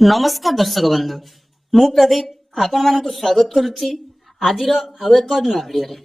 नमस्कार दर्शक बंधु मु प्रदीप आपण मानक स्वागत करुच्ची आज आउ एक नुआ भिडियो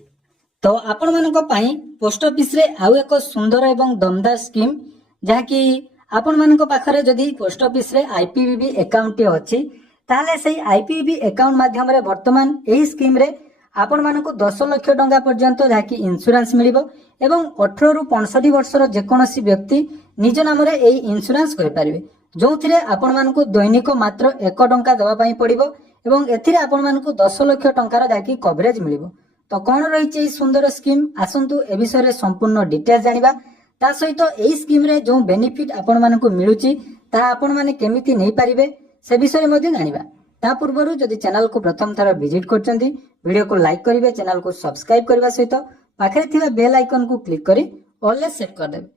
तो आपण मानक पई पोस्ट ऑफिस रे आउ एक सुंदर एवं दमदार स्कीम जहाँकि आपण मानक पाखरे जदि पोस्ट ऑफिस रे आईपीबीबी अकाउंट अछि ताले सेही आईपीबीबी अकाउंट माध्यम रे वर्तमान एही स्कीम रे आपण मानक 10 लाख टंका पर्यंत जहाँकि इंश्योरेंस मिलिबो एवं 18 रु 65 वर्षर जेकोसी व्यक्ति निज नाम रे एही इंश्योरेंस करि परिबे जो थिरे आपण मानक दैनिक मात्र 1 टंका देवा पई पड़िबो एवं एथिरे आपण मानक 10 लाख टंकार जहाँकि कवरेज मिलिबो। तो कौन रही सुंदर स्कीम आसंतु ए विषय संपूर्ण डिटेल्स जानिबा ता सहित एही स्कीम रे जो बेनिफिट आपण मानक मिलुची ता आपण माने केमिति नै परिबे से विषय मध्ये जानिबा। ता पूर्वरु जदि चैनल को प्रथम थर विजिट करचंदी वीडियो को लाइक करिवे चैनल को सब्सक्राइब करबा सहित पाखरे थिबा बेल आइकन को क्लिक करी ऑल सेट कर देबे।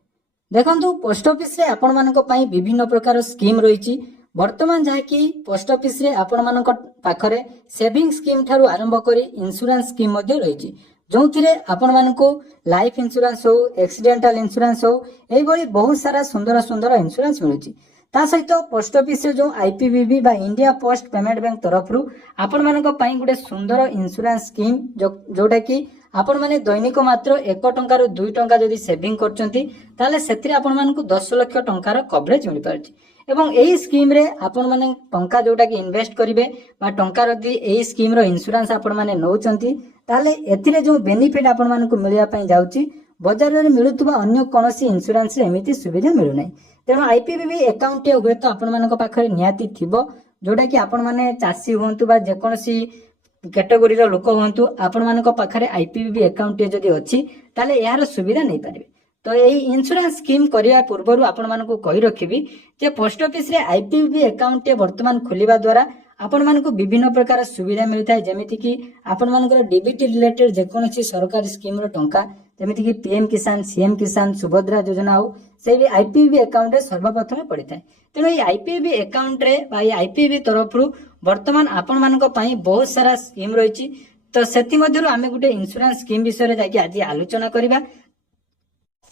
देखंतु पोस्ट ऑफिस रे आपण मानक पई विभिन्न प्रकार स्कीम रहिची वर्तमान जहाँकि पोस्ट ऑफिस रे आपण मानक पाखरे सेविंग स्कीम ठारू आरंभ करी इंश्योरेंस स्कीम मध्ये रहिची जो थिरे आपण मानक लाइफ इंश्योरेंस हो एक्सीडेंटल इंश्योरेंस हो एई भली बहुत सारा सुंदर सुंदर इंश्योरेंस मिलुची। ता सहित पोस्ट ऑफिस रे जो आईपीबीबी बा इंडिया पोस्ट पेमेंट बैंक तरफ रु आपण मानक पई गुडे सुंदर इंश्योरेंस स्कीम जोटा कि आपण माने दैनिक मात्र 1 टंका रु 2 टंका जदि सेविंग करचंती ताले सेथिरे आपण मानक 10 लाख टंकार कवरेज मिल पारची एवं एही स्कीम रे आपण माने टंका जोटा कि इन्वेस्ट करिवे बा टंका रदि एही स्कीम रो इंश्योरेंस आपण माने नउचंती ताले एथिरे जो बेनिफिट आपण मानक मिलिया पई जाउची बाजार रे मिलुतबा अन्य कोनोसी इंश्योरेंस रे एमिति सुविधा मिलु नै। तेणु आईपीबीबी अकाउंट टे हुए तो आपण मानक पाखरे नियाती थिबो जोटा कि आपण माने चासी होंतु बा जे कोनोसी कैटेगोरी रो लोक होंतु आपण मानक पाखरे आईपीबीबी अकाउंट टे जदि अछि ताले यार सुविधा नै पारिबे। तो एही इंश्योरेंस स्कीम करिया पूर्वरु आपण मानक कहि रखिबी जे पोस्ट ऑफिस रे आईपीबीबी अकाउंट टे वर्तमान खोलिबा द्वारा आपण मानक विभिन्न प्रकार सुविधा मिलता है जेमिति कि आपण मानकर डीबीटी रिलेटेड जे कोनोसी सरकारी स्कीम रो टंका जेमिति कि पीएम किसान सीएम किसान सुभद्रा योजना हो से भी आईपीबीबी अकाउंट रे सर्वप्रथम पड़ता है। तेणु ये आईपीबीबी अकाउंट रे बा आईपीबीबी तरफ रु वर्तमान आपण मानक पई बहुत सारा स्कीम रहिची तो सेति मध्यरु आमे गुटे इंश्योरेंस स्कीम विषय रे जाकी आज आलोचना करिबा।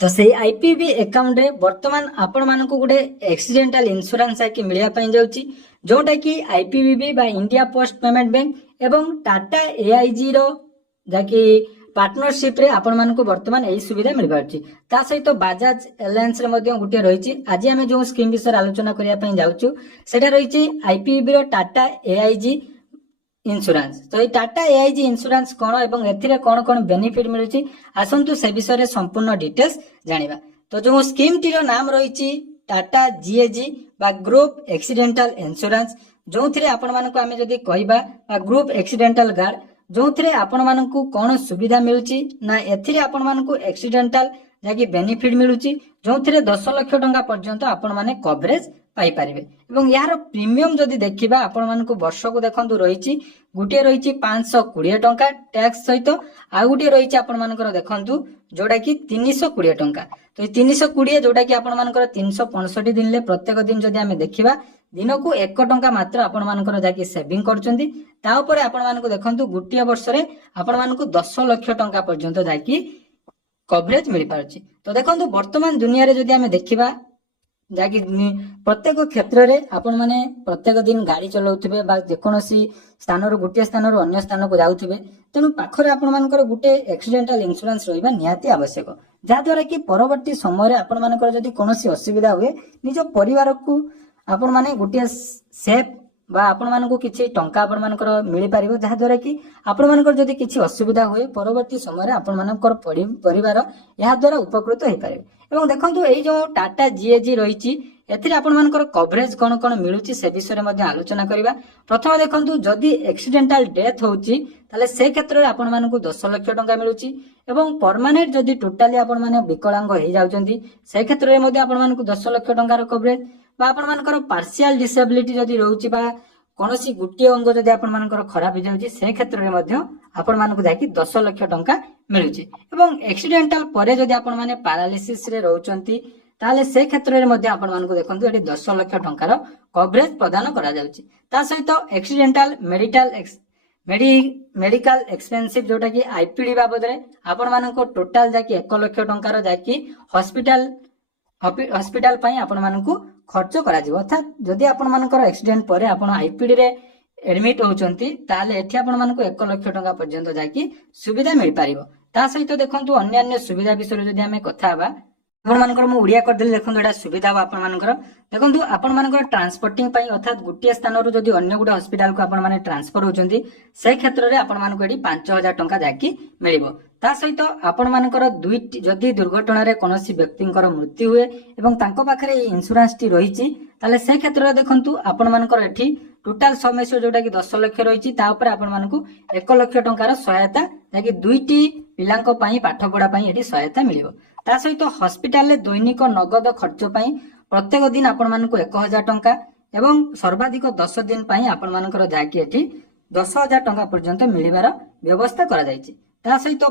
तो से आईपीबीबी अकाउंट रे वर्तमान आपण मानक गुटे एक्सीडेंटल इंश्योरेंस आकी मिलिया पई जाउची जोटा कि आईपीबीबी बा इंडिया पोस्ट पेमेंट बैंक एवं टाटा एआईजी रो जाकी पार्टनरशिप रे आपण मानक वर्तमान एही सुविधा मिल पारची। ता सहित बाजाज एलायंस रे मध्ये गुटे रहिची आज आमे जो स्कीम विषय आलोचना करिया पई जाउछु सेटा रहिची आईपीबीबी रो टाटा एआईजी इंश्योरेंस। तो ये टाटा एआईजी इंश्योरेंस कोन एवं एथिरे कोन कोन बेनिफिट मिलुची आसंतु से विषय रे संपूर्ण डिटेल्स जानिबा। तो जो स्कीम टी रो नाम रहिची टाटा जीएजी बा ग्रुप एक्सीडेंटल इंश्योरेंस जो थिरे आपण मानक आमे जदी कहबा बा ग्रुप एक्सीडेंटल गार्ड जो थिरे आपण मानक कोन सुविधा मिलुची ना एथिरे आपण मानक एक्सीडेंटल जाकी बेनिफिट मिलुची जो थिरे 10 लाख टंका पर्यंत आपण माने कवरेज पाई परिबे एवं यार प्रीमियम जदी देखिबा आपण मानक वर्ष को देखंतु रहिची गुटे रहिची 520 टंका टैक्स सहित आ गुटे रहिची आपण मानकर देखंतु जोटा कि 320 टंका। तो 320 जोटा कि आपण मानकर 365 दिन ले प्रत्येक दिन जदी हमें देखिबा दिन को 1 टंका मात्र आपण मानकर जाकी सेविंग करचंदी ता ऊपर आपण मानक देखंतु गुटिया वर्ष रे आपण मानक 10 लाख टंका पर्यंत जाकी कवरेज मिल पारची। तो देखंतु वर्तमान दुनिया रे जदी हमें देखिबा जाकी प्रत्येक क्षेत्र रे आपण माने प्रत्येक दिन गाड़ी चलाउथिबे बा जेकोनोसी स्थान रो गुटिया स्थान रो अन्य स्थान को जाउथिबे तेनु पाखरे आपण मानकर गुटे एक्सीडेंटल इंश्योरेंस रहिबा निहाती आवश्यक जा द्वारा कि परवर्ती समय रे आपण मानकर जदी कोनोसी असुविधा हुए निज परिवार को आपण माने गुटिया सेफ बा आपण मानको किछि टंका आपण मानकर मिली पारिबो जा द्वारा कि आपण मानकर जदी किछि असुविधा हुए परवर्ती समय रे आपण मानकर परिवार या द्वारा उपकृत होई पारे। एवं देखंतु एई जो टाटा जीएजी रहिची एथिरे आपण मानकर कवरेज कोन कोन मिलुची से विषय मध्ये आलोचना करिबा। प्रथम देखंतु जदी एक्सीडेंटल डेथ होउची ताले से क्षेत्र रे आपण मानको 10 लाख टंका मिलुची एवं परमानेंट जदी टोटली आपण माने विकलांग होई जाउचंदी से क्षेत्र रे मध्ये आपण मानको 10 लाख टंका रो कवरेज बा आपण मानकर पार्शियल डिसेबिलिटी जदी रहउची बा कोनोसी गुटिया अंग जदी आपण मानकर खराब हो जाउची से क्षेत्र रे मध्ये आपण मानको जाकी 10 लाख टंका मिलुची एवं एक्सीडेंटल परे जदी आपण माने पैरालिसिस रे रहउचंती ताले से क्षेत्र रे मध्ये आपण मानको देखंतु एटी 10 लाख टंका रो कवरेज प्रदान करा जाउची। ता सहित एक्सीडेंटल मेडिकल एक्सपेंसिव जोटा कि आईपीडी बाबद रे आपण मानको टोटल जाकी 1 लाख टंका रो जाकी हॉस्पिटल हॉस्पिटल पई आपण मानकु खर्च कराଯିବ अर्थात जदि आपण मानकर एक्सीडेंट परे आपण आईपीडी रे एडमिट होउचंती ताले एठी आपण मानको 1 लाख टका पर्यंत जाकी सुविधा मिल पारिबो। ता सहित देखंतु अन्य सुविधा विषय जदि हमें कथा हबा आपण मानकर मु उड़िया कर देले देखंतु एटा सुविधा बा आपण मानकर देखंतु आपण मानकर ट्रांसपोर्टिंग पई अर्थात गुटिया स्थान रु जदि अन्य गुडा हॉस्पिटल को आपण माने ट्रांसफर होउचंती से क्षेत्र रे आपण मानको एठी 5000 टका जाकी मिलिबो। ता सहित आपण मानकर दुईटी जदि दुर्घटना रे कोनोसी व्यक्तिंकर मृत्यु हुए एवं तांको पाखरे इंश्योरेंस टी रहिची ताले से क्षेत्र रे देखंतु आपण मानकर एठी टोटाल समस्या जोटा कि 10 लाख रही तापर आपण मानकु 1 लाख टंकार सहायता जाकि दुईटी पिलांको पई पाठ पढ़ा पई एठी सहायता मिलिबो। ता सहित हॉस्पिटल रे दैनिक नगद खर्च पई प्रत्येक दिन आपण मानकु 1000 टंका एवं सर्वाधिक 10 दिन पई आपण मानकर जाकि एठी 10000 टंका पर्यंत मिलिबार व्यवस्था करा जायछि। ता सहित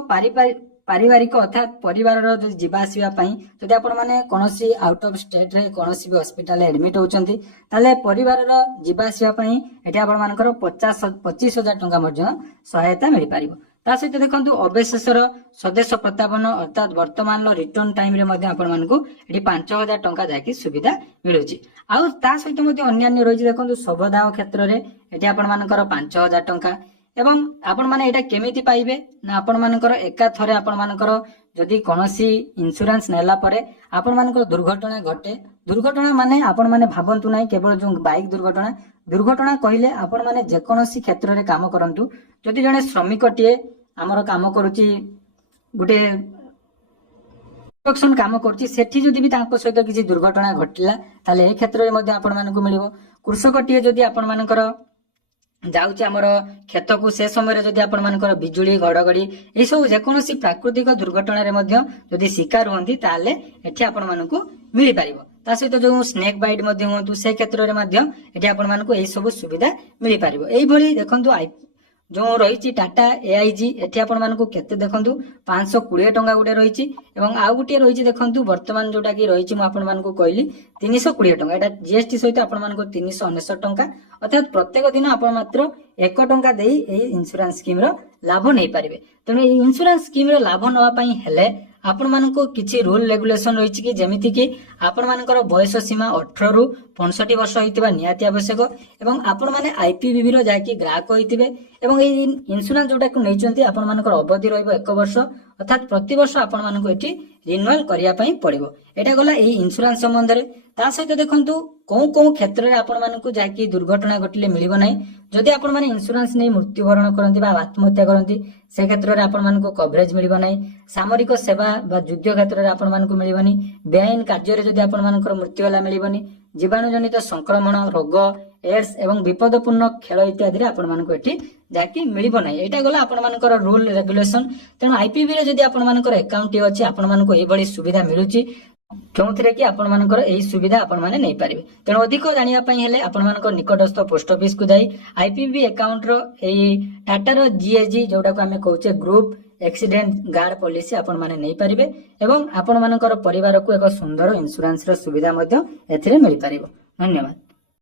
पारिवारिक अर्थात परिवार जीवा आसवा जदि आपण माने कोनोसी आउट ऑफ स्टेट रे कोनोसी भी हॉस्पिटल एडमिट होउचंती ताले परिवार जीवा आसवा एठी आपण मानकर 25,000 टंका मध्य सहायता मिल पारिबो। ता सहित देखंतु अवशेषर स्वदेश प्रत्यापन अर्थात वर्तमान रिटर्न टाइम रे मध्य आपण मानकु एठी 5,000 टंका जाकी सुविधा मिलुची। आउ ता सहित मध्य अन्य रहिछि देखंतु शवदाह क्षेत्र रे एठी आपण मानकर 5,000 टंका एवं आपण माने एटा केमिति पाइबे ना आपण मानकर एका थरे आपण मानकर जदि कोनोसी इंश्योरेंस नेला परे आपण मानकर दुर्घटना घटे दुर्घटना माने आपण माने भाबंतु नाही केवल जो बाइक दुर्घटना कहिले आपण माने जे कोनोसी क्षेत्र रे काम करंतु जदि जने श्रमिक टिए हमर काम करूची गुटे कंस्ट्रक्शन काम करूची सेठी जदि भी तांको सहित किछि दुर्घटना घटिला ताले ए क्षेत्र रे मध्ये आपण मानकु मिलिबो। कृषक टिए जदि आपण मानकर जाउची हमर खेत को से समय जदि आपण मानकर बिजुली घड़घड़ी ए सब जेकोसी प्राकृतिक दुर्घटना रे मध्य जदि शिकार होंती ताले एठी आपण मानकु मिली पारिबो। ता सहित जो स्नेक बाइट मध्य होंतु से क्षेत्र रे मध्य एठी आपण मानकु ए सब सुविधा मिली पारिबो। एई भली देखंतु जो रही टाटा एआईजी एठी आपण मानकु केते देखंतु 520 टंका गुटे रही एवं आउ गुटे रही देखंतु वर्तमान जोटा कि रही आपण मानकु कहली 320 टंका एटा जीएसटी सहित आपण मानकु 399 टंका अर्थात प्रत्येक दिन आपण मात्र 1 टंका देई ए इंश्योरेंस स्कीम रो लाभ नै पारिबे। तेनु ए इंश्योरेंस स्कीम रो लाभ नवा पई हेले आपण मानकु किछि रूल रेगुलेशन रही कि जेमिति कि आपण मानकर बयस सीमा 18 रु 65 वर्ष होइतिबा नियाति आवश्यक एवं आपण माने आईपीबीबी रो जाकी ग्राहक होइतिबे एवं ए इंश्योरेंस जोटा को नैचंती आपण मानकर अवधि रहइबो 1 वर्ष अर्थात प्रति वर्ष आपण मानकु एठी रिन्यूअल करिया पई पड़िबो। एटा गला ए इंश्योरेंस संबंध रे। ता सहित देखंतु को क्षेत्र रे आपण मानकु जाकी दुर्घटना घटिले मिलिबो नै जदि आपण माने इंश्योरेंस नै मृत्युवरण करंती बा आत्महत्या करंती से क्षेत्र रे आपण मानकु कवरेज मिलिबो नै। सामरिक सेवा बा युद्ध क्षेत्र रे आपण मानकु मिलिबोनी। बेआईन कार्य रे जदि आपण मानकर मृत्यु होला मिलिबोनी। जीवाणु जनित संक्रमण रोग एड्स एवं विपदपूर्ण खेल इत्यादि रे आपण मानकु एठी जाकी मिलिबो नै। एटा गला आपण मानकर रूल रेगुलेशन। तेनु आईपीबी रे जदि आपण मानकर अकाउंट अछि आपण मानकु ए बडी सुविधा मिलुची क्योंथिरे कि आपण मानकर एही सुविधा आपण माने नै पारिबे। तेनु अधिक जानिया पई हेले आपण मानकर निकटस्थ पोस्ट ऑफिस को जाई आईपीबी अकाउंट रो एही टाटा रो जीएजी जोटा को हमें कहउचे ग्रुप एक्सीडेंट गार्ड पॉलिसी आपण माने नै पारिबे एवं आपण मानकर परिवार को एक सुंदर इंश्योरेंस रो सुविधा मध्ये एथिरे मिल पारिबो। धन्यवाद।